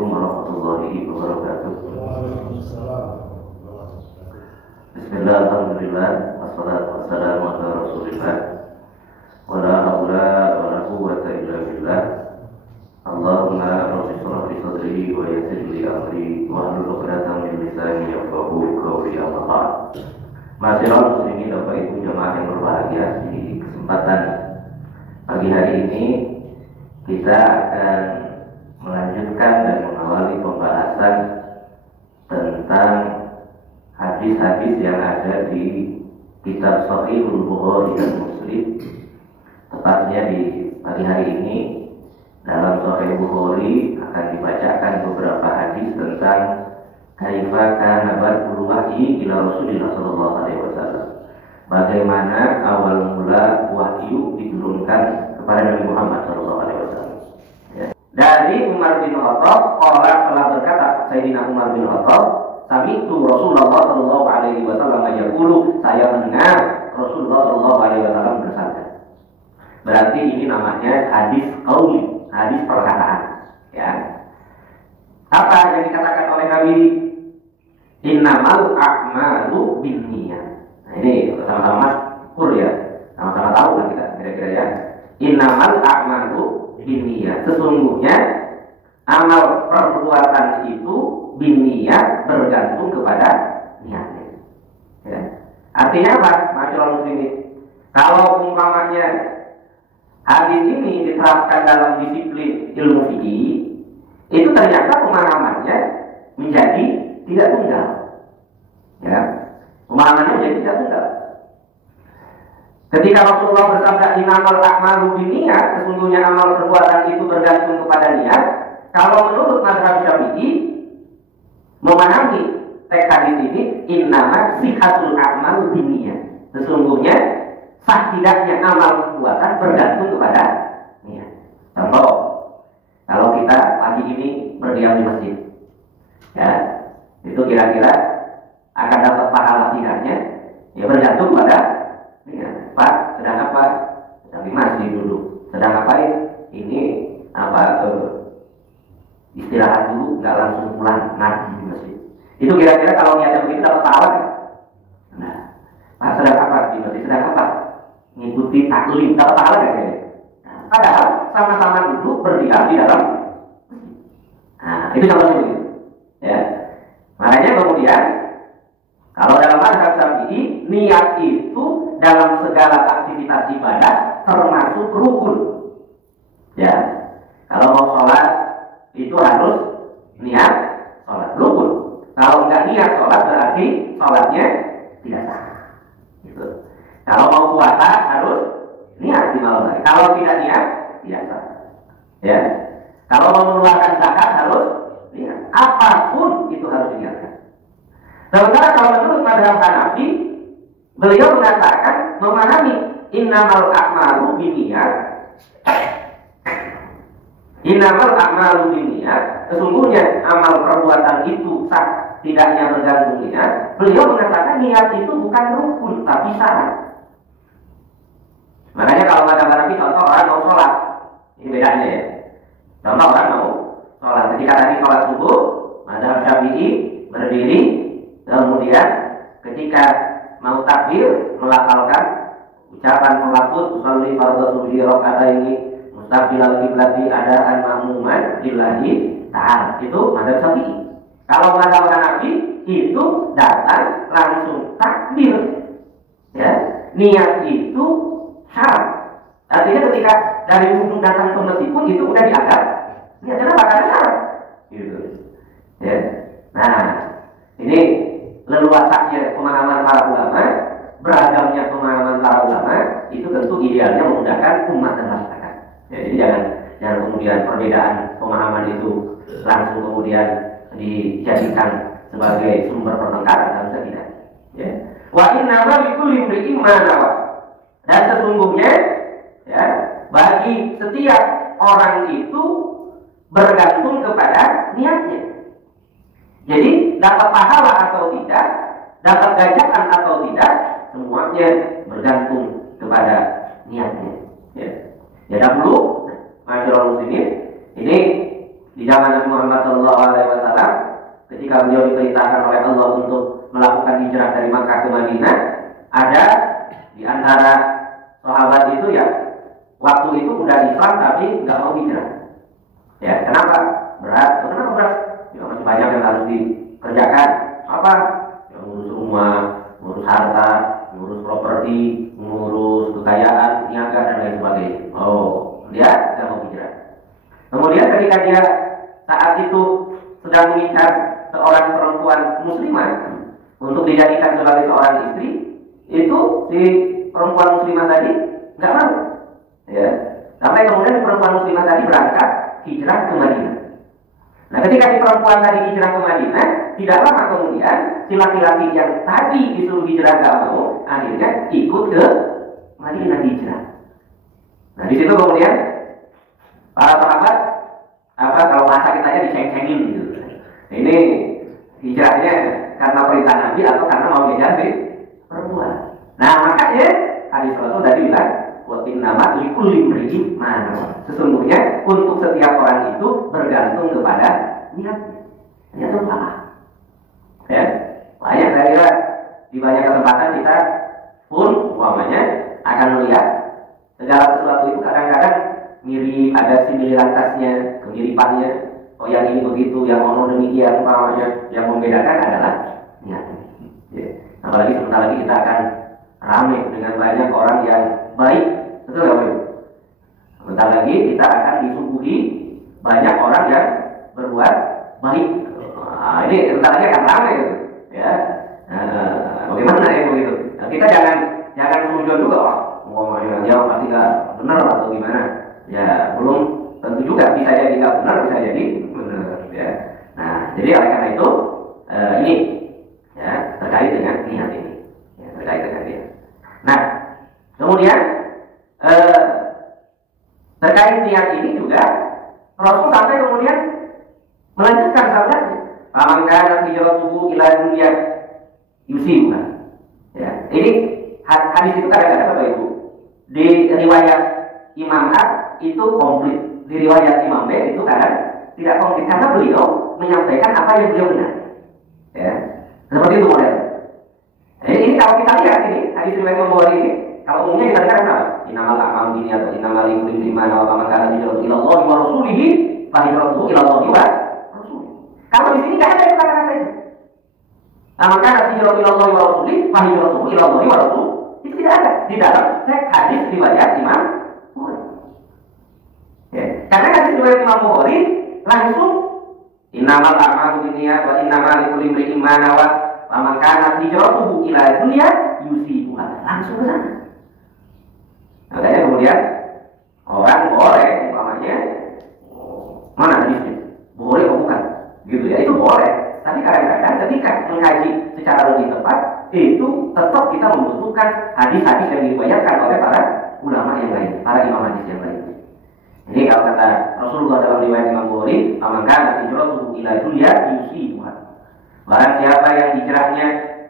Assalamualaikum warahmatullahi wabarakatuh. Bismillah, alhamdulillah, wassalatu wassalamu ala rasulillah, wala haula wala quwwata illa billah. Allahumma rabbi shrah li sadri wa yassir li amri wahlul 'uqdatam min lisani yafqahu qawli. Amma ba'd. Ma'asyiral muslimin, Bapak Ibu jemaah yang berbahagia, di kesempatan pagi hari ini kita akan melanjutkan dan mengawali pembahasan tentang hadis-hadis yang ada di kitab Shahihul Bukhari dan Muslim. Tepatnya di pagi hari ini dalam Shahih Bukhari akan dibacakan beberapa hadis tentang kaifa kana badul wahyi ila Rasulillah sallallahu alaihi wasallam. Bagaimana awal mula wahyu diturunkan kepada Nabi Muhammad sallallahu alaihi wasallam. Ya. Dari Umar bin Khattab, orang telah berkata, Sayyidina Umar bin Khattab, sami'tu Rasulullah sallallahu alaihi wasallam yaqulu, saya mendengar Rasulullah sallallahu alaihi wasallam bersabda. Berarti ini namanya hadis qauli, hadis perkataan, ya. Apa yang dikatakan oleh Nabi? Innamal a'malu binniyat. Nah, ini sama-sama maskur ya. Sama-sama tahu lah kita kira-kira ya. Innamal a'malu binniyat. Sesungguhnya amal perbuatan itu binniyat, bergantung kepada niatnya. Ya. Artinya apa? Masyaallah muslimin. Kalau umpamanya hadis ini diterapkan dalam disiplin ilmu fikih, itu ternyata pemahamannya menjadi tidak tunggal. Ya. Pemahamannya menjadi tidak tunggal. Ketika Rasulullah bersabda innamal a'malu binniyat, sesungguhnya amal perbuatan itu bergantung kepada niat. Kalau menurut mazhab Syafi'i memahami teks hadis ini, innama sihhatul a'mal binniyat. Sesungguhnya sah tidaknya amal perbuatan bergantung kepada niat. Contoh, kalau kita pagi ini berdiam di masjid, ya, itu kira-kira akan dapat pahala tidaknya, ya bergantung pada niat. Pak, sedang apa? Sedang di masjid dulu. Sedang apa ya? Ini apa? Istirahat dulu, nggak langsung pulang ngaji di masjid. Itu kira-kira kalau niatnya begitu dapat pahala kan? Nah, Pak sedang apa di masjid? Sedang apa? Ngikuti taklim, dapat pahala kan? Nah, padahal sama-sama duduk berdiam di dalam. Nah, itu contohnya begitu. Ya, makanya kemudian kalau dalam mazhab Syafi'i, niat itu dalam segala aktivitas ibadah termasuk rukun. Ya, kalau mau sholat itu harus niat sholat, rukun. Kalau nggak niat sholat berarti sholatnya tidak sah. Gitu. Kalau mau puasa harus niat di malam hari. Kalau tidak niat tidak sah. Ya. Kalau mau mengeluarkan zakat harus niat. Apapun itu harus diniatkan. Sementara kalau menurut mazhab Hanafi, beliau mengatakan memahami innamal a'malu binniyat. Innamal a'malu binniyat, sesungguhnya amal perbuatan itu sah tidaknya bergantung niat. Beliau mengatakan niat itu bukan rukun tapi syarat. Makanya kalau mazhab Hanafi contoh orang mau sholat, ini bedanya ya. Contoh orang mau sholat, ketika tadi sholat subuh, mazhab Syafi'i berdiri, kemudian ketika mau takbir melafalkan ucapan pelafuz usolli fardhu subhi rakaataini mustaqbilal qiblati adaan ma'muman lillahi ta'ala. Itu mazhab Syafi'i. Kalau mazhab Hanafi itu datang langsung takbir. Ya, niat itu syarat. Artinya ketika dari wudhu datang ke masjid pun itu udah dianggap niat. Kenapa? Karena syarat. Gitu. Ya. Nah, ini leluasanya pemahaman para ulama, beragamnya pemahaman para ulama, itu tentu idealnya memudahkan umat dan masyarakat. Ya, jadi jangan kemudian perbedaan pemahaman itu langsung kemudian dijadikan sebagai sumber pertengkaran, harusnya tidak. Ya. Wa inna ma likulli imri'in ma nawa. Dan sesungguhnya, ya, bagi setiap orang itu bergantung kepada niatnya. Jadi dapat pahala atau tidak, dapat gajahan atau tidak, semuanya bergantung kepada niatnya. Ya, dahulu, masyaallah muslimin, ini di zaman Nabi Muhammad SAW, ketika beliau diperintahkan oleh Allah untuk melakukan hijrah dari Makkah ke Madinah, ada di antara sahabat itu ya waktu itu udah Islam tapi nggak mau hijrah. Ya, kenapa? Berat. Kenapa berat? Ya, masih banyak yang harus dikerjakan. Apa? Ya, ngurus rumah, ngurus harta, ngurus properti, ngurus kekayaan, niaga dan lain sebagainya. Oh, dia nggak mau hijrah. Kemudian ketika dia saat itu sedang mengincar seorang perempuan muslimah untuk dijadikan sebagai seorang istri, itu si perempuan muslimah tadi nggak mau. Ya, sampai kemudian perempuan muslimah tadi berangkat hijrah ke Madinah. Nah, ketika si perempuan tadi hijrah ke Madinah, tidak lama kemudian si laki-laki yang tadi disuruh hijrah nggak mau, akhirnya ikut ke Madinah hijrah. Nah, di situ kemudian para sahabat kalau bahasa kita aja diceng-cengin gitu. Ini hijrahnya karena perintah Nabi atau karena mau ngejar si perempuan. Nah, makanya hadis Rasul tadi bilang nama likulli imri'in ma nawa. Sesungguhnya untuk setiap orang itu bergantung kepada niatnya. Niat itu apa? Ya, banyak saya kira di banyak kesempatan kita pun umpamanya akan melihat segala sesuatu itu kadang-kadang mirip, ada similaritasnya, kemiripannya. Oh, yang ini begitu, yang ono demikian, umpamanya. Yang membedakan adalah niatnya. Ya. Apalagi sebentar lagi kita akan ramai dengan banyak orang yang baik. Betul nggak, Bu? Sebentar lagi kita akan disuguhi banyak orang yang berbuat baik. Nah, ini sebentar lagi akan ramai, ya. Bagaimana ya begitu? Nah, kita jangan suzon juga, ngomongnya dia pasti nggak benar atau gimana? Ya, belum tentu juga, bisa jadi nggak benar, bisa jadi benar, ya. Nah, jadi oleh karena itu ini, ya, terkait dengan niat ini, ya, terkait dengan niat. Nah, kemudian terkait niat ini juga Rasul sampai kemudian melanjutkan sabdanya, "Faman kana hijratuhu ila dunya yusibuha." Ya, ini hadis itu kadang-kadang Bapak Ibu di riwayat Imam A itu komplit, di riwayat Imam B itu kadang tidak komplit karena beliau menyampaikan apa yang beliau benar. Ya, seperti itu model. Ini kalau kita lihat ini hadis riwayat Imam Bukhari ini, kalau umumnya kita lihat apa? Innamal a'malu binniyat wa innamal likulli imrin ma nawa, wa man kana hijratuhu ila Allah wa rasulihi fa hijratuhu ila Allah wa rasulihi. Kalau di sini enggak ada kata-kata itu. Maka hijratuhu ila Allah wa rasulihi fa hijratuhu ila Allah wa rasulihi. Itu tidak ada di dalam teks hadis riwayat Imam Bukhari. Ya, karena hadis riwayat Imam Bukhari langsung innamal a'malu binniyat wa innamal likulli imrin ma nawa, wa man kana hijratuhu ila dunya yusibuha. Langsung ke sana. Makanya kemudian orang boleh umpamanya mana hadisnya? Boleh atau bukan? Gitu ya, itu boleh. Tapi kadang-kadang ketika mengkaji secara lebih tepat, itu tetap kita membutuhkan hadis-hadis yang diriwayatkan oleh para ulama yang lain, para imam hadis yang lain. Jadi kalau kata Rasulullah dalam riwayat Imam Bukhari, "Maka hijratuhu ila dunya yusibuha." Barang siapa yang hijrahnya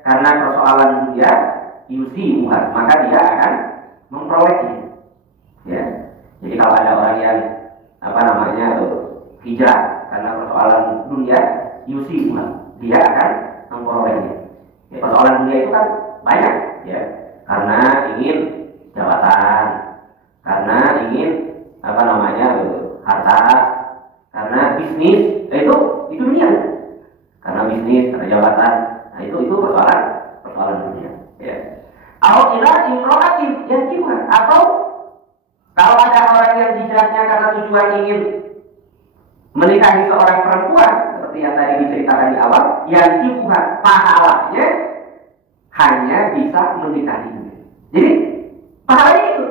karena persoalan dunia, yusibuha, maka dia akan memperolehnya. Ya. Jadi kalau ada orang yang hijrah karena persoalan dunia, yusibuha, dia akan memperolehnya. Ya, persoalan dunia itu kan banyak, ya. Karena ingin jabatan, karena ingin harta, karena bisnis, itu dunia. Karena bisnis, karena jabatan, nah itu persoalan dunia. Ya. Atau ila imro'atin yang kiwah, atau kalau ada orang yang hijrahnya karena tujuan ingin menikahi seorang perempuan, seperti yang tadi diceritakan di awal, yang kiwah pahalanya hanya bisa menikahinya. Jadi pahalanya itu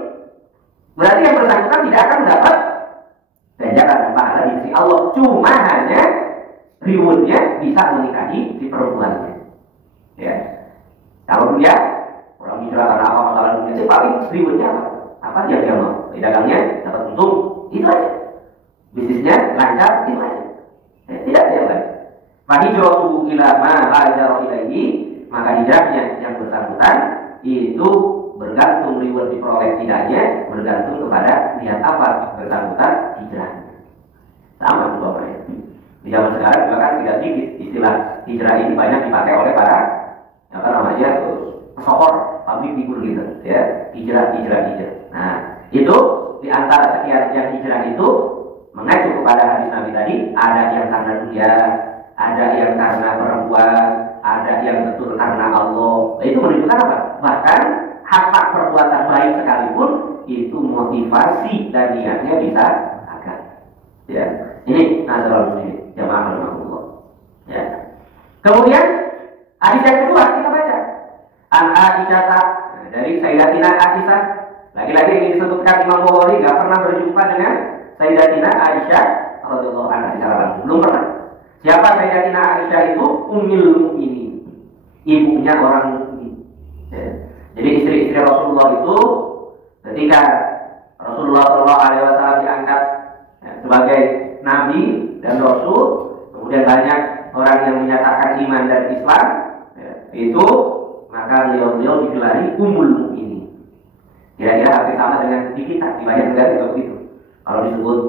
berarti yang bersangkutan tidak akan mendapat ganjaran dan pahala di sisi Allah, cuma hanya rewardnya bisa menikahi si perempuannya. Ya, kalau dia orang hijrah karena apa masalah dunia, sih paling rewardnya apa dia mau, dagangnya dapat untung, itu aja, bisnisnya lancar, itu aja. Ya, tidak ada yang lain. Fahijratuhu ila ma hajara ilaihi, maka hijrahnya yang bersangkutan itu bergantung reward diperoleh tidaknya, bergantung kepada niat apa bersangkutan hijrahnya. Sama umpamanya. Di zaman sekarang juga kan tidak sedikit istilah hijrah ini banyak dipakai oleh para apa namanya pesokor pabrik figur gitu, ya, hijrah. Nah, itu di antara sekian yang hijrah itu mengacu kepada hadis Nabi tadi, ada yang karena dunia, ada yang karena perempuan, ada yang betul karena Allah. Itu menunjukkan apa? Bahkan hak perbuatan baik sekalipun itu motivasi dan niatnya bisa agak. Ya, ini nazarul muslimin jamaah rahimahullah. Ya. Kemudian hadis yang kedua kita baca. An Aisyah, dari Sayyidatina Aisyah. Lagi-lagi ini disebutkan Imam Bukhari nggak pernah berjumpa dengan Sayyidatina Aisyah radhiyallahu anha secara langsung, belum pernah. Siapa Sayyidatina Aisyah itu? Ummul Mukminin, ibunya orang mukmin. Ya. Jadi istri-istri Rasulullah itu ketika Rasulullah SAW diangkat sebagai Nabi dan Rasul, kemudian banyak orang yang menyatakan iman dan Islam, ya, itu maka beliau digelari Ummul Mukminin. Kira-kira hampir sama dengan di kita, di banyak negara juga begitu. Kalau disebut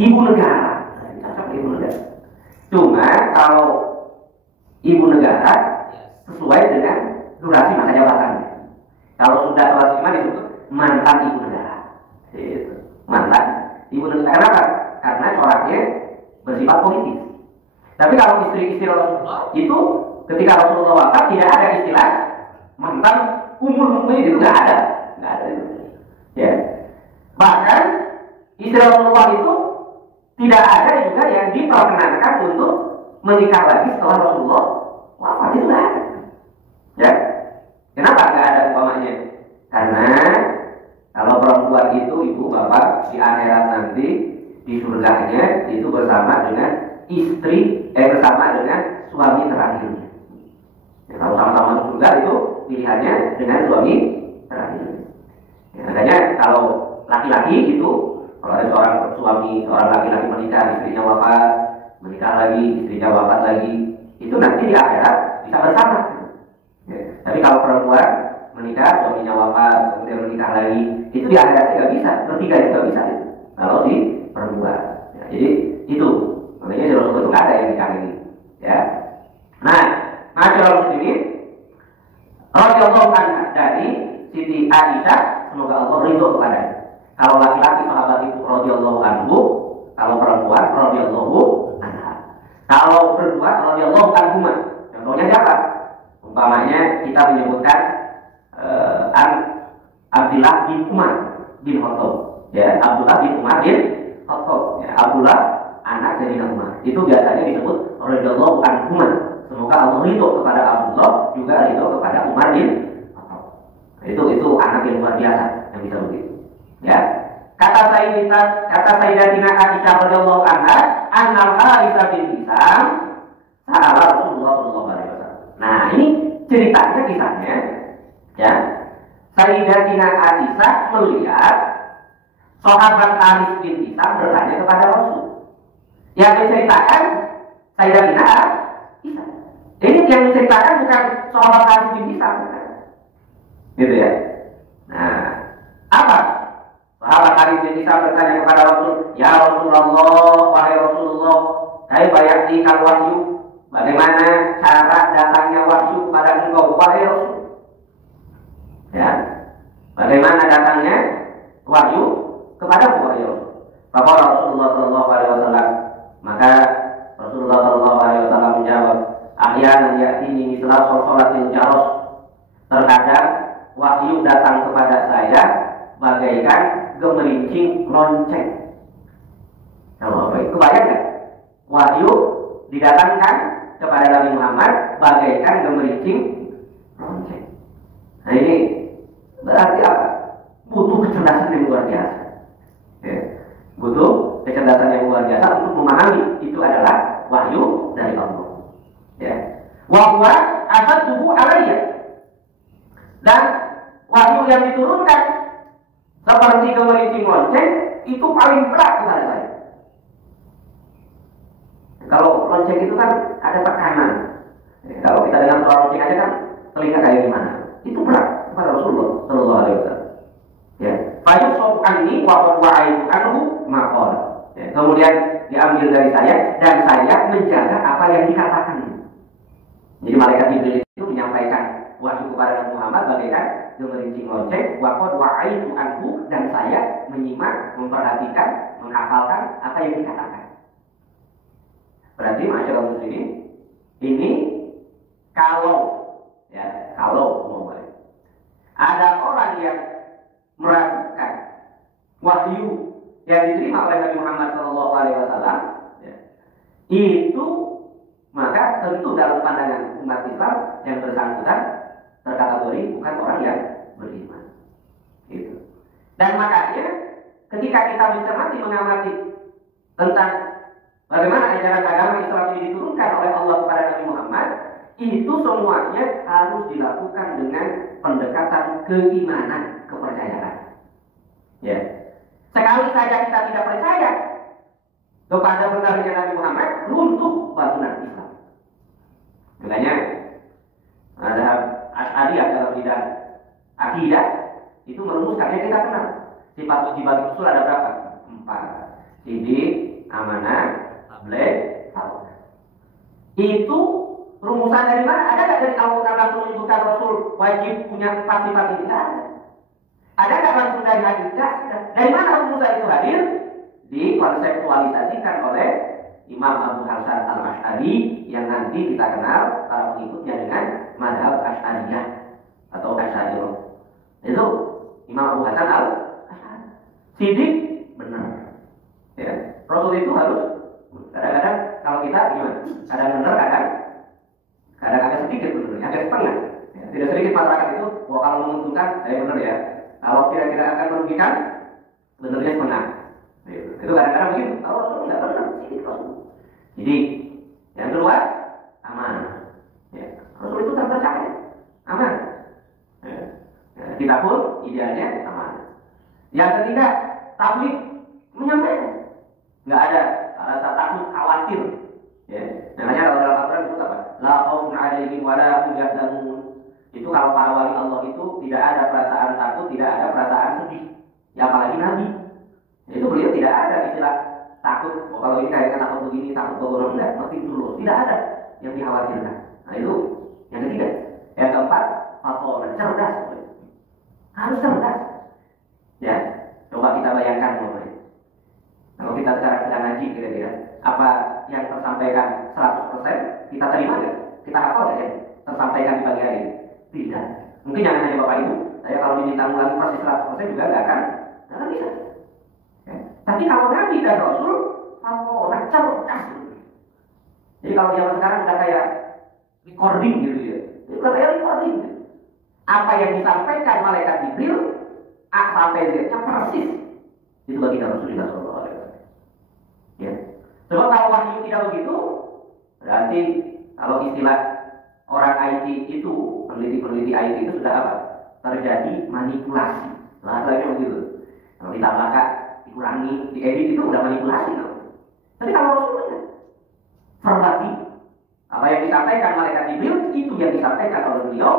ibu negara, cocok ibu negara. Cuma kalau ibu negara sesuai dengan durasi masa jabatannya. Kalau sudah kelas 5 disebut mantan ibu negara. Gitu. Mantan ibu negara. Kenapa? Karena coraknya bersifat politis. Tapi kalau istri-istri Rasulullah itu ketika Rasulullah wafat tidak ada istilah mantan Ummul Mukminin, itu nggak ada itu. Ya. Bahkan istri Rasulullah itu tidak ada juga yang diperkenankan untuk menikah lagi setelah Rasulullah wafat, itu nggak ada. Ya. Kenapa nggak ada umpamanya? Karena kalau perempuan itu ibu bapak di akhirat nanti di surganya itu bersama dengan bersama dengan suami terakhirnya. Ya, kalau sama-sama di surga itu pilihannya dengan suami terakhir. Ya, makanya kalau laki-laki itu kalau ada seorang laki-laki menikah, istrinya wafat, menikah lagi, istrinya wafat lagi, itu nanti di akhirat bisa bersama. Ya, tapi kalau perempuan menikah, suaminya wafat, kemudian menikah lagi, itu di akhirat tidak bisa, bertiga itu tidak bisa. Itu. Kalau di perempuan, ya, jadi itu makanya di Rasulullah itu ada yang nikah ini. Ya, nah, masyaallah muslimin, radhiyallahu anha dari Siti Aisyah, semoga Allah ridho kepadanya. Kalau laki-laki sahabat itu radhiyallahu anhu, kalau perempuan radhiyallahu anha. Kalau berdua radhiyallahu anhuma. Contohnya siapa? Umpamanya kita menyebutkan Abdullah bin Umar bin Khattab. Ya, Abdullah bin Umar bin Khattab. Ya, Abdullah anak Sayyidina Umar. Itu biasanya disebut radhiyallahu anhuma. Semoga Allah ridho kepada Abdullah, juga ridho kepada Umar bin Khattab. Itu anak yang luar biasa yang bisa begitu. Ya. Kata Sayyidatina Aisyah radhiyallahu anha, annal Haritsah bin Hisam sa'ala Rasulullah sallallahu alaihi wasallam. Nah, ini ceritanya kisahnya, ya. Sayyidatina Aisyah melihat sahabat Harits bin Hisam bertanya kepada Rasul. Yang menceritakan Sayyidatina Aisyah. Ini yang menceritakan bukan sahabat Harits bin Hisam, gitu ya. Nah, apa? Sahabat Harits bin Hisam bertanya kepada Rasul, ya Rasulullah, wahai Rasulullah, kaifa ya'tikal wahyu? Bagaimana cara datangnya wahyu kepada engkau, wahai Rasul? Ya, bagaimana datangnya wahyu kepada wahai Rasul? Maka Rasulullah Sallallahu Alaihi Wasallam, maka Rasulullah Sallallahu Alaihi Wasallam menjawab, ahyanan ya'tini misla sholatil jaros. Terkadang wahyu datang kepada saya bagaikan gemerincing lonceng. Nah, kebayang nggak? Wahyu didatangkan kepada Nabi Muhammad bagaikan gemerincing lonceng. Nah, ini berarti apa? Butuh kecerdasan yang luar biasa. Ya. Butuh kecerdasan yang luar biasa untuk memahami itu adalah wahyu dari Allah. Ya. Wa huwa asadduhu alayya. Dan wahyu yang diturunkan seperti gemerincing lonceng itu paling berat kepada saya. Kalau lonceng itu kan ada tekanan. Kalau kita dengar suara lonceng aja kan telinga kayak gimana? Itu berat kepada Rasulullah Sallallahu Alaihi Wasallam. Ya, fayusuf anni wa wa'aitu anhu maqala. Ya, kemudian diambil dari saya dan saya menjaga apa yang dikatakan. Jadi malaikat Jibril itu menyampaikan wahyu kepada Nabi Muhammad bagaikan gemerincing lonceng, waqad wa'aitu anhu, dan saya menyimak, memperhatikan, menghafalkan apa yang dikatakan. Berarti masyarakat muslimin ini kalau ada orang yang meragukan wahyu yang diterima oleh Nabi Muhammad SAW, ya, itu maka tentu dalam pandangan umat Islam yang bersangkutan terkategori bukan orang yang beriman. Gitu. Dan makanya ketika kita mengamati tentang bagaimana ajaran agama Islam ini diturunkan oleh Allah kepada Nabi Muhammad, itu semuanya harus dilakukan dengan pendekatan keimanan, kepercayaan. Ya. Sekali saja kita tidak percaya kepada benarnya Nabi Muhammad, runtuh bangunan Islam. Makanya ada Asy'ariyah dalam bidang akidah itu merumuskan yang kita kenal. Sifat-sifat usul ada berapa? 4. Sidik, amanah, tabligh, tauhid. Itu rumusan dari mana? Ada nggak dari Al-Quran langsung menyebutkan Rasul wajib punya 4 sifat ini? Tidak ada. Ada nggak langsung dari hadis? Tidak ada. Dari mana rumusan itu hadir? Dikonseptualisasikan oleh Imam Abu Hasan Al-Asy'ari yang nanti kita kenal para pengikutnya dengan mazhab Asy'ariyah atau Asy'ariyah. Itu Imam Abu Hasan Al-Asy'ari. Sidik benar. Ya. Rasul itu harus kadang-kadang kalau kita gimana? Kadang benar, kadang agak sedikit benar, agak setengah. Ya. Tidak sedikit masyarakat itu, wah kalau menguntungkan saya benar ya. Kalau kira-kira akan merugikan, benernya setengah. Itu kadang-kadang begitu. Kalau Rasul tidak benar, sedikit Rasul. Jadi yang kedua aman. Ya. Rasul itu terpercaya, aman. Ya. Ya. Kita pun idealnya aman. Yang ketiga tabligh, menyampaikan. Nggak ada rasa takut, khawatir. Ya. Makanya kalau dalam Al-Quran itu apa? La khaufun 'alaihim wa la hum yahzanun. Itu kalau para wali Allah itu tidak ada perasaan takut, tidak ada perasaan sedih. Ya apalagi Nabi. Itu beliau tidak ada istilah takut. Oh, kalau ini kayaknya takut begini, takut begini, enggak, mati dulu. Tidak ada yang dikhawatirkan. Nah itu yang ketiga. Yang keempat, fatona, cerdas. Harus cerdas. Ya, coba kita bayangkan momennya. Kalau kita sekarang sedang ngaji kira-kira apa yang tersampaikan 100% kita terima nggak? Kita hafal nggak ya? Tersampaikan di pagi hari? Tidak. Mungkin jangan hanya Bapak Ibu. Saya kalau diminta ulangi persis 100% juga nggak akan bisa. Ya. Tapi kalau Nabi dan Rasul, orang cerdas. Jadi kalau zaman sekarang udah kayak recording gitu ya. Itu udah kayak recording. Apa yang disampaikan malaikat Jibril, A sampai Z-nya persis. Itu bagi Rasulullah SAW. Ya. Sebab kalau wahyu tidak begitu, berarti kalau istilah orang IT itu, peneliti IT itu sudah apa? Terjadi manipulasi. Bahasanya begitu. Kalau ditambahkan, dikurangi, diedit itu udah manipulasi. Tapi kalau Rasulullah verbatim, apa yang disampaikan malaikat Jibril itu yang disampaikan oleh beliau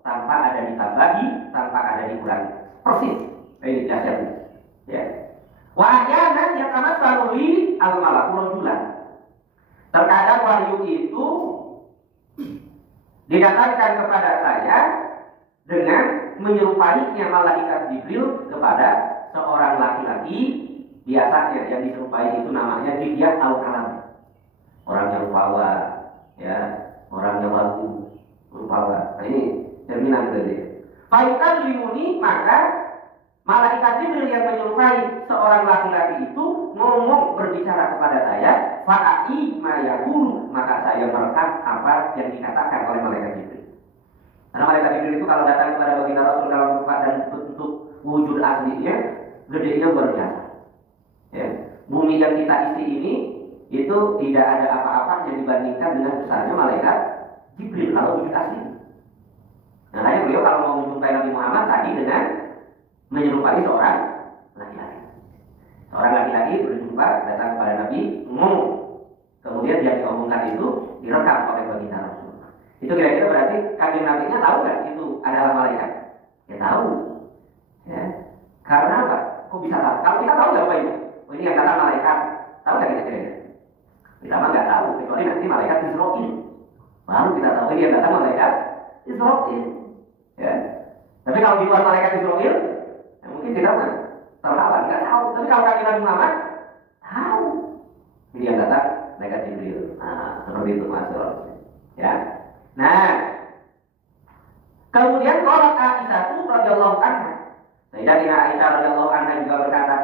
tanpa ada ditambahi, tanpa ada dikurangi. Persis. Ini dahsyat. Ya. Wa ahyanan yatamassalu li al-malaku rajulan. Terkadang wahyu itu didatangkan kepada saya dengan menyerupainya malaikat Jibril kepada seorang laki-laki. Biasanya yang diserupai itu namanya Dihyah al-Kalam. Orang yang rupawa, ya, orang yang bagus, rupawa. Nah ini cerminan dari. Fayukan limuni, maka malaikat Jibril yang menyerupai seorang laki-laki itu ngomong berbicara kepada saya, fa'ai mayakulu, maka saya merekam apa yang dikatakan oleh malaikat Jibril. Karena malaikat Jibril itu kalau datang kepada baginda Rasul dalam rupa dan bentuk wujud aslinya, gedenya luar biasa. Ya. Bumi yang kita isi ini itu tidak ada apa-apa yang dibandingkan dengan besarnya malaikat Jibril kalau wujud asli. Nah, makanya beliau kalau mau menjumpai Nabi Muhammad tadi dengan menyerupai seorang laki-laki. Seorang laki-laki berjumpa datang kepada Nabi, ngomong. Kemudian dia diomongkan itu direkam oleh baginda Rasul. Itu kira-kira berarti kanjeng Nabi-nya tahu nggak itu adalah malaikat? Ya tahu. Ya. Karena apa? Kok bisa tahu? Kalau kita tahu nggak Bapak Ibu? Oh, ini yang kata malaikat. Tahu nggak kira-kira? Kita mah nggak tahu, kecuali nanti malaikat Israil. Baru kita tahu ini yang datang malaikat Israil. Ya. Tapi kalau di luar malaikat Israil, ya mungkin kita kan terhalang, nggak tahu. Tapi kalau kaki Nabi Muhammad, tahu. Ini yang datang malaikat Jibril. Nah, seperti itu Mas. Ya. Nah, kemudian kalau Aisyah itu radhiyallahu anha, Sayyidatina Aisyah radhiyallahu anha juga berkata,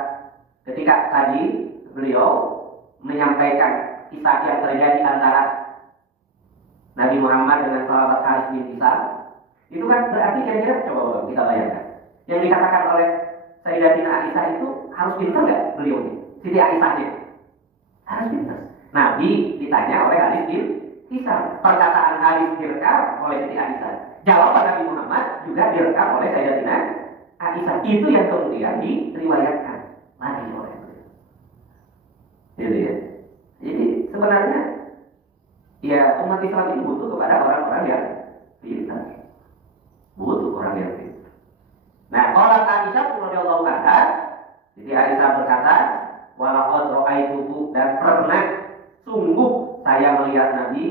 ketika tadi beliau menyampaikan kisah yang terjadi antara Nabi Muhammad dengan sahabat Haris bin Hisam, itu kan berarti kira-kira coba kita bayangkan, yang dikatakan oleh Sayyidatina Aisyah itu harus pintar nggak beliau ini? Siti Aisyahnya harus pintar. Nabi ditanya oleh Haris bin Hisam, perkataan Haris direkam oleh Siti Aisyah, jawaban Nabi Muhammad juga direkam oleh Sayyidatina Aisyah. Itu yang kemudian diriwayatkan lagi oleh beliau. Jadi ya. Jadi sebenarnya ya umat Islam ini butuh kepada orang-orang yang pintar. Butuh orang yang pintar. Nah, qalat Aisyah radhiyallahu anha, Siti Aisyah berkata, walaqad ra'aituhu, dan pernah sungguh saya melihat Nabi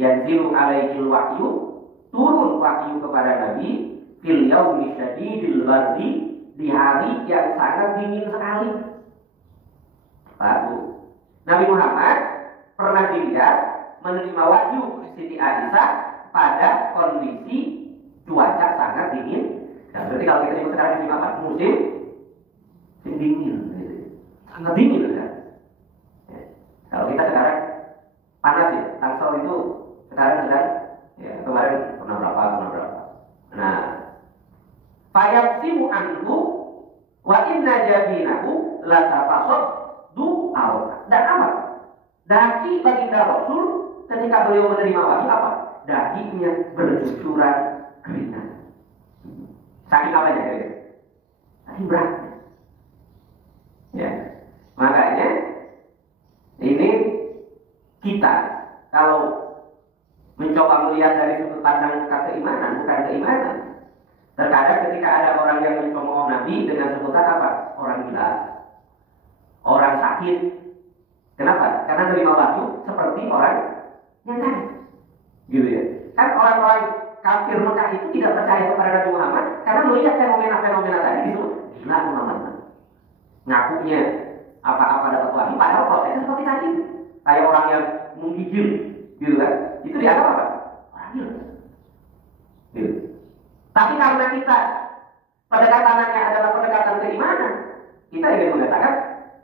yanzilu alaihil wahyu, turun wahyu kepada Nabi fil yaumi syadidil bardi, di hari yang sangat dingin sekali. Baru Nabi Muhammad pernah dilihat menerima wahyu Siti Aisyah pada kondisi cuaca sangat dingin. Nah, berarti kalau kita nyebut sekarang musim apa? Musim dingin, sangat dingin kan? Ya. Kalau kita sekarang panas ya, Tangsel itu sekarang sedang, ya kemarin pernah berapa. Nah, fayaqsimu anhu wa inna jabinahu la tafasad du'al. Dan apa? Dahi baginda Rasul ketika beliau menerima wahyu apa? Dahinya bercucuran keringat. Saking apanya? Saking beratnya. Ya, makanya ini kita kalau mencoba melihat dari sudut pandang keimanan, bukan keimanan. Terkadang ketika ada orang yang mencemooh Nabi dengan sebutan apa? Orang gila, orang sakit. Kenapa? Karena terima wahyu seperti orang yang tadi, gitu ya. Kan orang-orang kafir Mekah itu tidak percaya kepada Nabi Muhammad karena melihat fenomena-fenomena tadi disebut gila Muhammad. Ngakunya apa-apa dapat wahyu, padahal prosesnya seperti tadi. Kayak orang yang menggigil, gitu kan? Itu dianggap apa? Orang gila. Gitu. Tapi karena kita pendekatannya adalah pendekatan keimanan, kita ingin mengatakan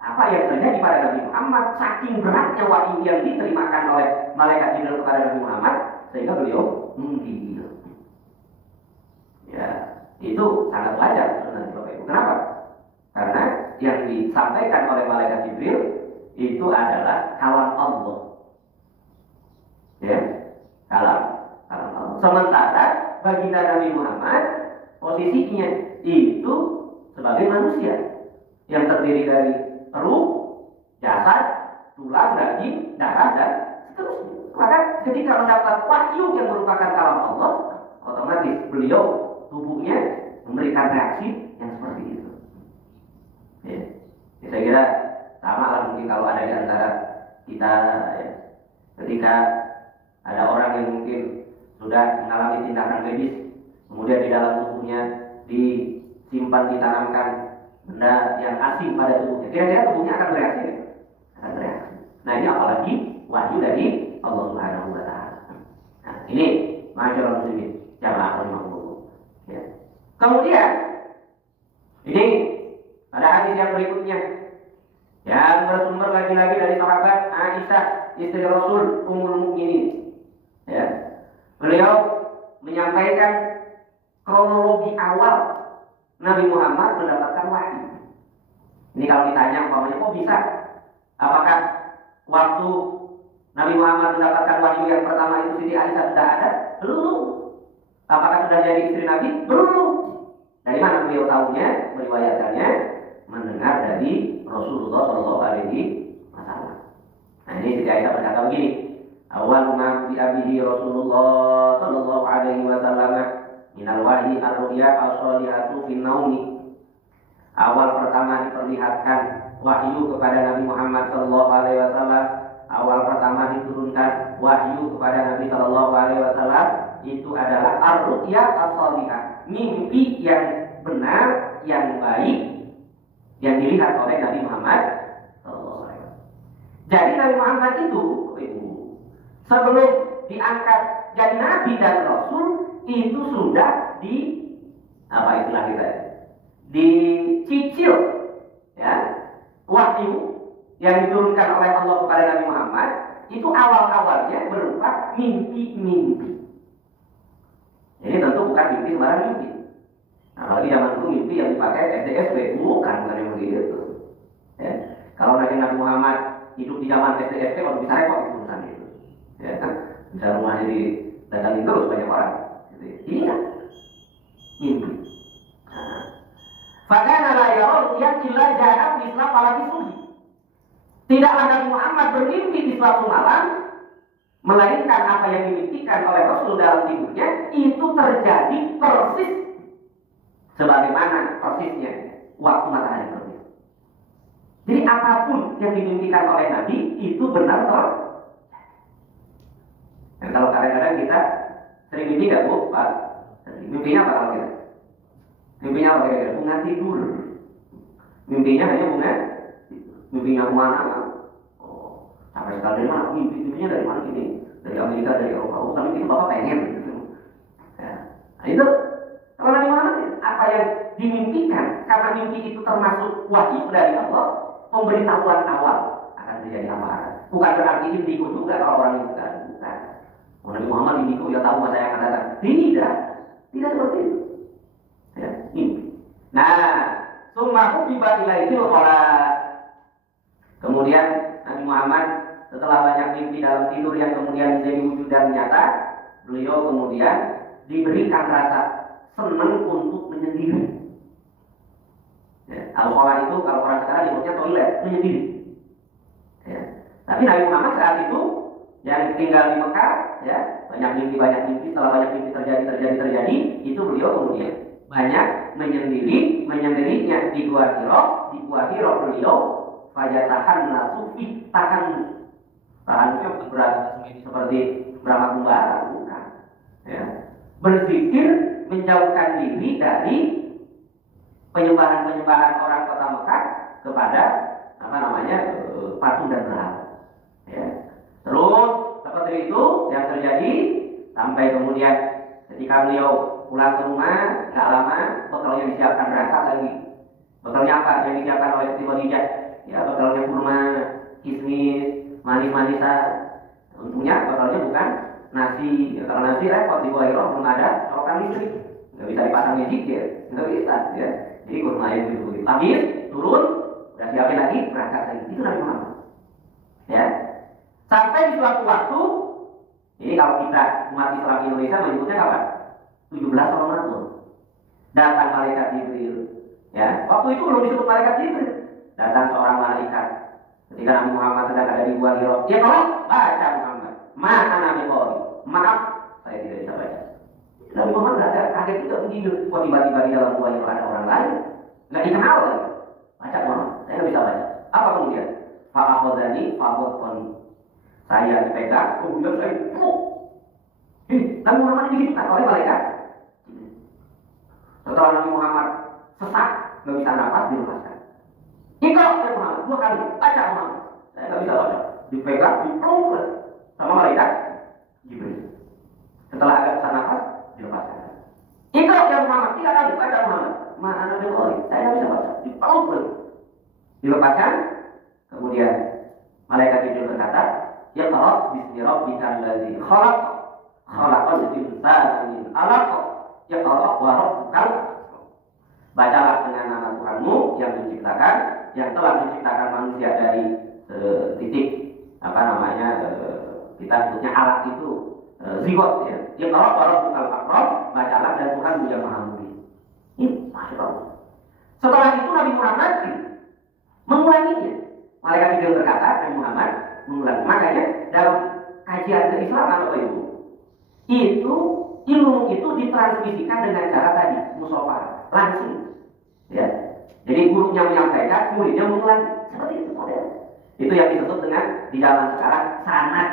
apa yang terjadi pada Nabi Muhammad, saking beratnya wahyu yang diterimakan oleh malaikat Jibril kepada Nabi Muhammad, sehingga beliau menggigil. Ya, itu sangat wajar sebenarnya Bapak Ibu. Kenapa? Karena yang disampaikan oleh malaikat Jibril itu adalah kalam Allah. Ya, kalam Allah. Sementara baginda Nabi Muhammad posisinya itu sebagai manusia yang terdiri dari ruh, jasad, tulang, daging, darah, dan seterusnya. Maka ketika mendapat wahyu yang merupakan kalam Allah, otomatis beliau tubuhnya memberikan reaksi yang seperti itu. Ya. Ya, saya kira sama lah mungkin kalau ada di antara kita, ya, ketika ada orang yang mungkin sudah mengalami tindakan medis, kemudian di dalam tubuhnya disimpan, ditanamkan benda yang asing pada tubuhnya, kira-kira tubuhnya akan bereaksi? Akan bereaksi. Nah, ini apalagi wahyu dari Allah Subhanahu wa Ta'ala. Nah, ini masyaallah muslimin, jamaah rahimahullah. Ya. Kemudian ini pada hadis yang berikutnya yang bersumber lagi-lagi dari sahabat Aisyah istri Rasul Ummul Mukminin. Ya. Beliau menyampaikan kronologi awal Nabi Muhammad mendapatkan wahyu. Ini kalau ditanya umpamanya kok bisa? Apakah waktu Nabi Muhammad mendapatkan wahyu yang pertama itu Siti Aisyah sudah ada? Belum. Apakah sudah jadi istri Nabi? Belum. Dari mana beliau tahunya, meriwayatkannya? Mendengar dari Rasulullah SAW. Nah, ini Siti Aisyah berkata begini, awal ma bi abihi Rasulullah SAW minal wahyi ar-ru'ya as-salihatu fin naumi. Awal pertama diperlihatkan wahyu kepada Nabi Muhammad Sallallahu Alaihi Wasallam. Awal pertama diturunkan wahyu kepada Nabi Sallallahu Alaihi Wasallam itu adalah ar-ru'ya as-salihah, mimpi yang benar, yang baik, yang dilihat oleh Nabi Muhammad Sallallahu Alaihi Wasallam. Jadi Nabi Muhammad itu sebelum diangkat jadi Nabi dan Rasul itu sudah apa istilah kita, dicicil ya wahyu yang diturunkan oleh Allah kepada Nabi Muhammad itu awal-awalnya berupa mimpi-mimpi. Ini tentu bukan mimpi sembarang mimpi. Nah, kalau di zaman itu mimpi yang dipakai SDSB bukan yang begitu. Ya. Kalau Nabi Muhammad hidup di zaman SDSB, kalau bisa repot itu urusan itu. Ya, bisa rumahnya didatangi terus banyak orang. Gitu. Ini kan mimpi. Fakana la yarau yang illa ja'a misla falaki subuh. Tidaklah Nabi Muhammad bermimpi di suatu malam, melainkan apa yang dimimpikan oleh Rasul dalam tidurnya itu terjadi persis sebagaimana persisnya waktu matahari terbit. Jadi apapun yang dimimpikan oleh Nabi itu benar toh. Dan kalau kadang-kadang kita sering mimpi nggak Bu? Pak? Mimpinya apa kalau kita? Mimpinya apa kira-kira? Bunga tidur. Mimpinya hanya bunga. Mimpinya kemana? Oh, sampai sekali dari mana? Mimpinya dari mana ini? Dari Amerika, dari Eropa. Oh, tapi itu Bapak pengen. Ya. Nah itu, kalau Nabi Muhammad apa yang dimimpikan, karena mimpi itu termasuk wahyu dari Allah, pemberitahuan awal akan terjadi apa? Bukan berarti indigo juga kalau orang itu bukan. Nabi Muhammad indigo ya tahu masa yang akan datang. Tidak seperti itu. Ya, mimpi. Nah, summa hubiba ilaihi al-khala. Kemudian Nabi Muhammad setelah banyak mimpi dalam tidur yang kemudian menjadi wujud dan nyata, beliau kemudian diberikan rasa senang untuk menyendiri. Ya, al-khala itu kalau orang sekarang nyebutnya toilet, menyendiri. Ya. Tapi Nabi Muhammad saat itu yang tinggal di Mekah, ya, banyak mimpi, setelah banyak mimpi terjadi, itu beliau kemudian banyak menyendirinya di Gua Hiro beliau fajatahan nasufi tahan berat seperti Brahma Kumbara, bukan. Ya. Berzikir menjauhkan diri dari penyembahan orang kota Mekah kepada patung dan berhala. Ya. Terus seperti itu yang terjadi sampai kemudian ketika beliau pulang ke rumah, nggak lama bekalnya disiapkan berangkat lagi. Bekalnya apa yang disiapkan oleh Siti Khadijah? Ya bekalnya kurma, kismis, manis-manisan. Untungnya bekalnya bukan nasi. Ya, kalau nasi repot di Gua Hiro belum ada colokan listrik, nggak bisa dipasang magic ya, nggak bisa. Ya. Jadi kurma yang gitu. Habis turun, udah siapin lagi, berangkat lagi. Itu Nabi Muhammad. Ya. Sampai di suatu waktu, ini kalau kita umat Islam Indonesia menyebutnya kapan? 17 Ramadan. Datang malaikat Jibril. Ya, waktu itu belum disebut malaikat Jibril. Datang seorang malaikat. Ketika Nabi Muhammad sedang ada di Gua Hiro, dia tolong baca Muhammad. Mana Nabi Qori? Maaf, saya tidak bisa baca. Nabi Muhammad berada kaget juga begini. Kok tiba-tiba di dalam Gua Hiro ada orang lain? Nggak dikenal lagi. Baca Muhammad, saya nggak bisa baca. Apa kemudian? Fa'akhadani fa'akhadani. Saya dipegang, kemudian saya Nabi Muhammad dihidupkan oleh malaikat. Setelah Nabi Muhammad sesak, nggak bisa nafas, dilepaskan. Ikut Nabi Muhammad 2 kali, baca Muhammad. Saya nggak bisa baca, dipegang, dipeluk sama malaikat Jibril. Setelah agak sesak nafas, dilepaskan. Ikut ya Muhammad 3 kali, baca Muhammad. Mana Nabi Muhammad? Saya nggak bisa baca, dipeluk, dilepaskan. Kemudian malaikat Jibril berkata, ya Allah, bismi rabbikal ladzi khalaq, khalaqal insana min 'alaq, ya Allah wa rabbukal. Bacalah dengan nama Tuhanmu yang menciptakan, yang telah menciptakan manusia dari titik kita sebutnya alat itu zigot ya. Ya Allah wa rabbukal akram, bacalah dan Tuhanmu yang Maha Mulia. Ini masyaallah. Setelah itu Nabi Muhammad mengulanginya. Malaikat Jibril berkata, Nabi Muhammad mengulangi. Makanya dalam kajian keislaman Bapak Ibu, itu ilmu itu ditransmisikan dengan cara tadi, musyawarah langsung. Ya. Jadi gurunya menyampaikan, muridnya mengulangi seperti itu model. Itu yang disebut dengan di zaman sekarang sanad.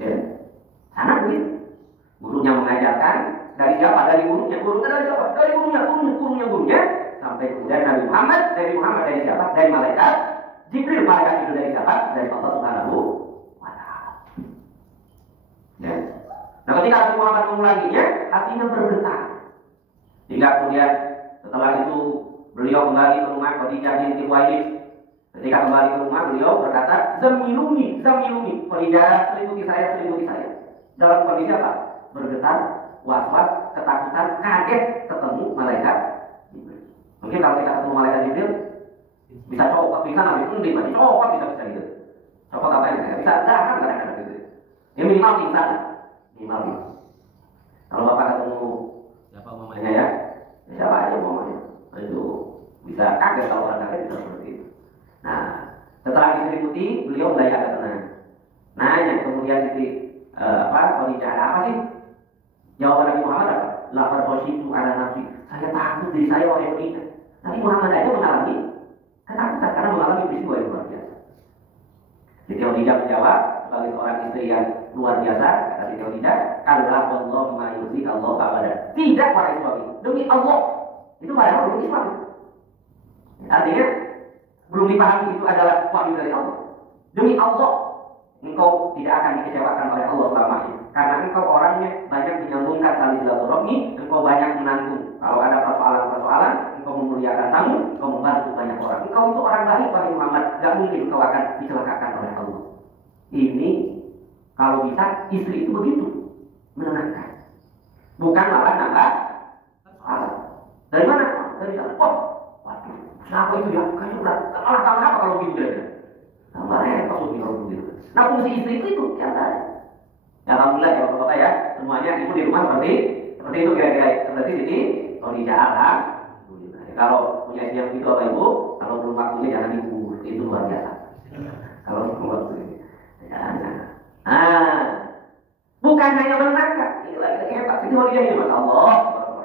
Ya, sanad begitu. Gurunya mengajarkan dari siapa? Dari gurunya. Gurunya dari siapa? Dari gurunya. Sampai kemudian Nabi Muhammad dari siapa? Dari malaikat Jibril. Malaikat itu dari siapa? Dari Allah Subhanahu wa Ta'ala. Ya. Nah, ketika Nabi Muhammad mengulanginya, hatinya bergetar. Hingga kemudian setelah itu beliau kembali ke rumah Khadijah binti Khuwailid. Ketika kembali ke rumah, beliau berkata, "Zamiluni. Khadijah, selingkuhi saya." Dalam kondisi apa? Bergetar, was-was, ketakutan, kaget ketemu malaikat Jibril. Mungkin kalau kita ketemu malaikat Jibril bisa copot, bisa copot, bisa gitu. Copot apa ya? Bisa dahar kadang-kadang gitu. Ya minimal pingsan. Kalau bapak ketemu siapa mamanya ya? Siapa aja mamanya? Itu bisa kaget, kalau orang kaget bisa seperti itu. Nah, setelah diselimuti, beliau mulai agak tenang. Nanya kemudian Khadijah, ada apa sih? Jawaban Nabi Muhammad apa? Lapar khosyitu ala nafsi. Saya takut diri saya wahai Khadijah. Nabi Muhammad aja mengalami ketakutan karena mengalami peristiwa yang luar biasa. Siti Khadijah menjawab sebagai seorang istri yang luar biasa. Kata Siti Khadijah, "Kalla wallahi ma yuzi Allah abada." Tidak wahai suami, demi Allah. Itu padahal belum Islam. Artinya belum dipahami itu adalah wahyu dari Allah. Demi Allah, engkau tidak akan dikecewakan oleh Allah selamanya. Karena engkau orangnya banyak menyambungkan tali silaturahmi, engkau banyak menanggung. Kalau ada persoalan-persoalan, engkau memuliakan tamu, engkau membantu banyak orang. Engkau itu orang baik, wahai Muhammad. Gak mungkin engkau akan dicelakakan oleh Allah. Ini kalau bisa istri itu begitu menenangkan, bukan malah nambah persoalan. Dari mana? Dari sana. Oh, waduh, siapa itu ya? Kayaknya berat. Malah tahu apa kalau begitu ya? Tambah repot kalau begitu. Nah, fungsi istri itu yang tadi. Ya, alhamdulillah ya bapak-bapak ya, semuanya ibu di rumah seperti itu kira-kira. Berarti ini Khadijah alhamdulillah. Kalau punya istri yang begitu apa ibu, kalau belum waktunya jangan ibu, itu luar biasa. Kalau belum waktunya, jangan. Bukan hanya menenangkan, ini lagi hebat. Itu Khadijah ini, masya Allah,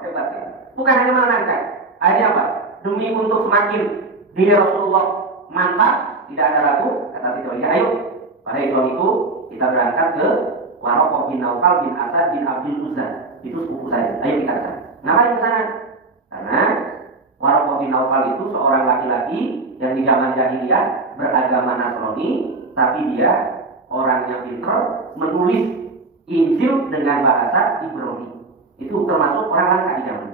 hebat ya. Bukan hanya menenangkan, akhirnya apa? Demi untuk semakin diri Rasulullah mantap, tidak ada ragu, kata Siti Khadijah, ayo, pada suamiku kita berangkat ke Waraqah bin Naufal bin Asad bin Abdul Uzza. Itu sepupu saya. Ayo kita ke sana. Ngapain ke sana? Karena Waraqah bin Naufal itu seorang laki-laki yang di zaman jahiliyah beragama Nasrani, tapi dia orangnya pintar, menulis Injil dengan bahasa Ibrani. Itu termasuk orang langka di zaman.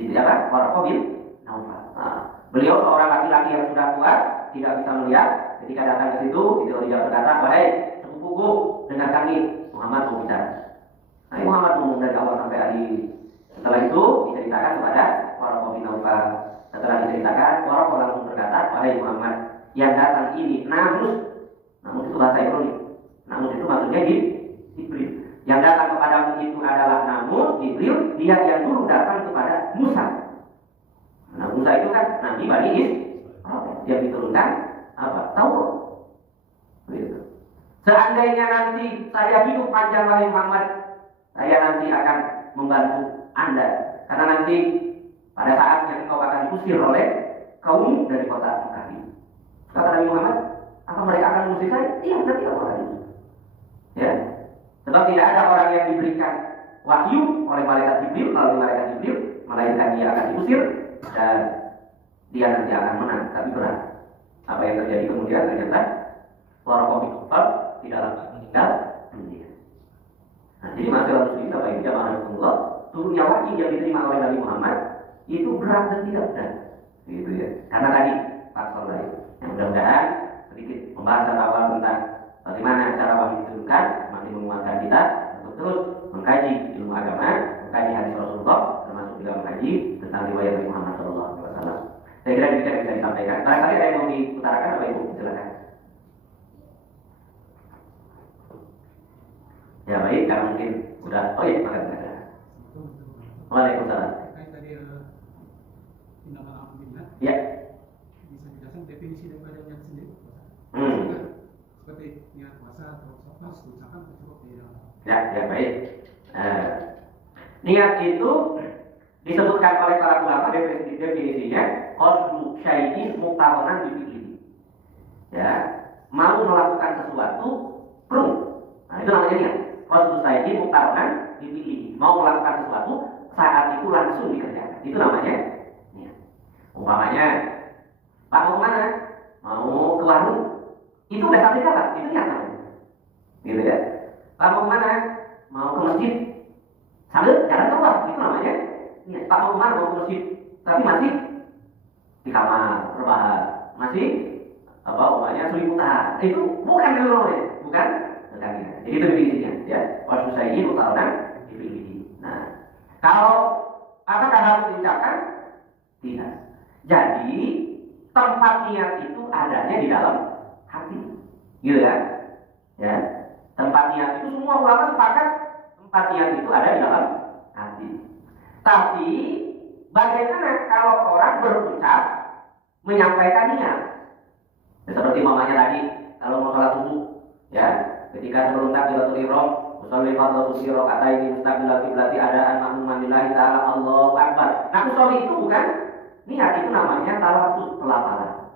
Jadi apa? Waraqah bin Naufal. Beliau seorang laki-laki yang sudah tua, tidak bisa melihat. Ketika datang ke situ, dia berkata, "Wahai sepupuku, dengarkan nih, Muhammad mau bicara." Nah, Muhammad ngomong dari awal sampai akhir. Setelah itu diceritakan kepada Waraqah bin Naufal. Setelah diceritakan, Waraqah langsung berkata, "Wahai Muhammad, yang datang ini namus." Namus itu bahasa Ibrani. Namus itu maksudnya Jibril. Yang datang kepadamu itu adalah namus Jibril, dia yang dulu datang kepada Musa. Nah, Musa itu kan Nabi Bani Israil yang diturunkan apa? Taurat. Begitu. Seandainya nanti saya hidup panjang wahai Muhammad, saya nanti akan membantu Anda. Karena nanti pada saatnya engkau akan diusir oleh kaum dari kota Mekah ini. Kata Nabi Muhammad, apa mereka akan mengusir saya? Iya, nanti kamu akan diusir. Ya. Sebab tidak ada orang yang diberikan wahyu oleh malaikat Jibril, melalui malaikat Jibril, melainkan dia akan diusir dan dia nanti akan menang, tapi berat. Apa yang terjadi kemudian ternyata Waraqah bin Naufal tidak lama meninggal dunia. Nah, jadi masalah muslim apa yang jamaah Rasulullah, turunnya wahyu yang diterima oleh Nabi Muhammad itu berat dan tidak berat, gitu ya. Karena tadi faktor lain. Yang mudah-mudahan sedikit pembahasan awal tentang bagaimana cara wahyu diturunkan, masih menguatkan kita untuk terus mengkaji ilmu agama, mengkaji hadis Rasulullah, termasuk juga mengkaji tentang riwayat Nabi Muhammad SAW. Saya kira demikian yang bisa disampaikan. Barangkali ada yang mau diutarakan, apa Ibu? Silakan. Ya baik, karena mungkin udah. Oh iya, makasih. Waalaikumsalam. Terkait tadi tindakan alhamdulillah. Ya. Bisa dijelaskan definisi daripada niat sendiri? Seperti niat puasa atau sholat, ucapan cukup tidak. Ya baik. Niat itu disebutkan oleh para ulama definisinya qasdu syai'in muqtaronan bi fi'lihi. Ya, mau melakukan sesuatu prung. Nah, itu namanya niat. Qasdu syai'in muqtaronan bi fi'lihi. Mau melakukan sesuatu saat itu langsung dikerjakan. Itu namanya niat. Umpamanya, Pak mau kemana? Mau ke warung. Itu udah sampai jalan, itu niat namanya. Gitu ya. Pak mau kemana? Mau ke masjid. Sambil jalan keluar, itu namanya niat. Pak mau kemana? Mau ke masjid. Tapi masih di kamar, rebahan. Masih umpamanya selimutan. Itu bukan dulu namanya. Bukan niat. Jadi itu definisinya. Ya. Qasdu syai'in muqtaronan bi fi'lihi. Nah, kalau apakah harus diucapkan? Tidak. Jadi tempat niat itu adanya di dalam hati, gitu kan? Ya, tempat niat itu semua ulama sepakat tempat niat itu ada di dalam hati. Tapi bagaimana kalau orang berucap menyampaikan niat? Ya, seperti mamanya tadi, kalau mau sholat subuh, ya, ketika sebelum takbiratul ihram, usolli fardhu subhi raka'ataini mustaqbilal qiblati adaan ma'muman lillahi ta'ala Allahu akbar. Nah, usolli itu bukan niat, itu namanya talaffuz, pelafalan.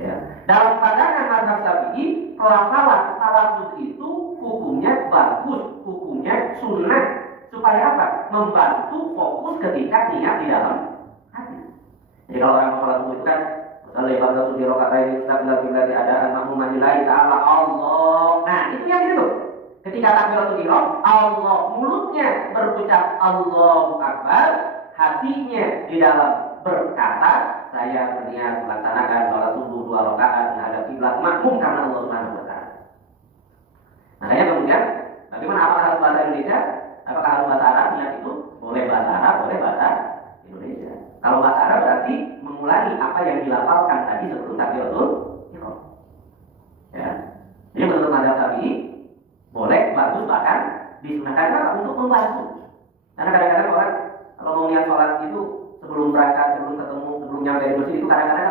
Ya. Dalam pandangan mazhab Syafi'i, pelafalan talaffuz itu hukumnya bagus, hukumnya sunnah. Supaya apa? Membantu fokus ketika niat di dalam hati. Jadi kalau orang mau sholat subuh itu kan usolli fardhu subhi raka'ataini mustaqbilal qiblati adaan ma'muman lillahi ta'ala Allah. Nah, itu yang itu. Ketika takbiratul ihram, Allah, mulutnya berucap Allahu akbar, hatinya di dalam berkata, saya berniat melaksanakan sholat subuh 2 rakaat menghadap kiblat makmum karena Allah Subhanahu wa taala. Makanya kemudian, bagaimana apakah harus bahasa Indonesia? Apakah harus bahasa Arab? Niat itu boleh bahasa Arab, boleh bahasa Indonesia. Kalau bahasa Arab berarti mengulangi apa yang dilafalkan tadi sebelum takbiratul ihram. Ya. Jadi menurut mazhab Syafi'i boleh, bagus, bahkan disunahkan untuk membantu. Karena kadang-kadang orang kalau mau niat sholat itu sebelum berangkat, sebelum ketemu, sebelum nyampe di masjid itu kadang-kadang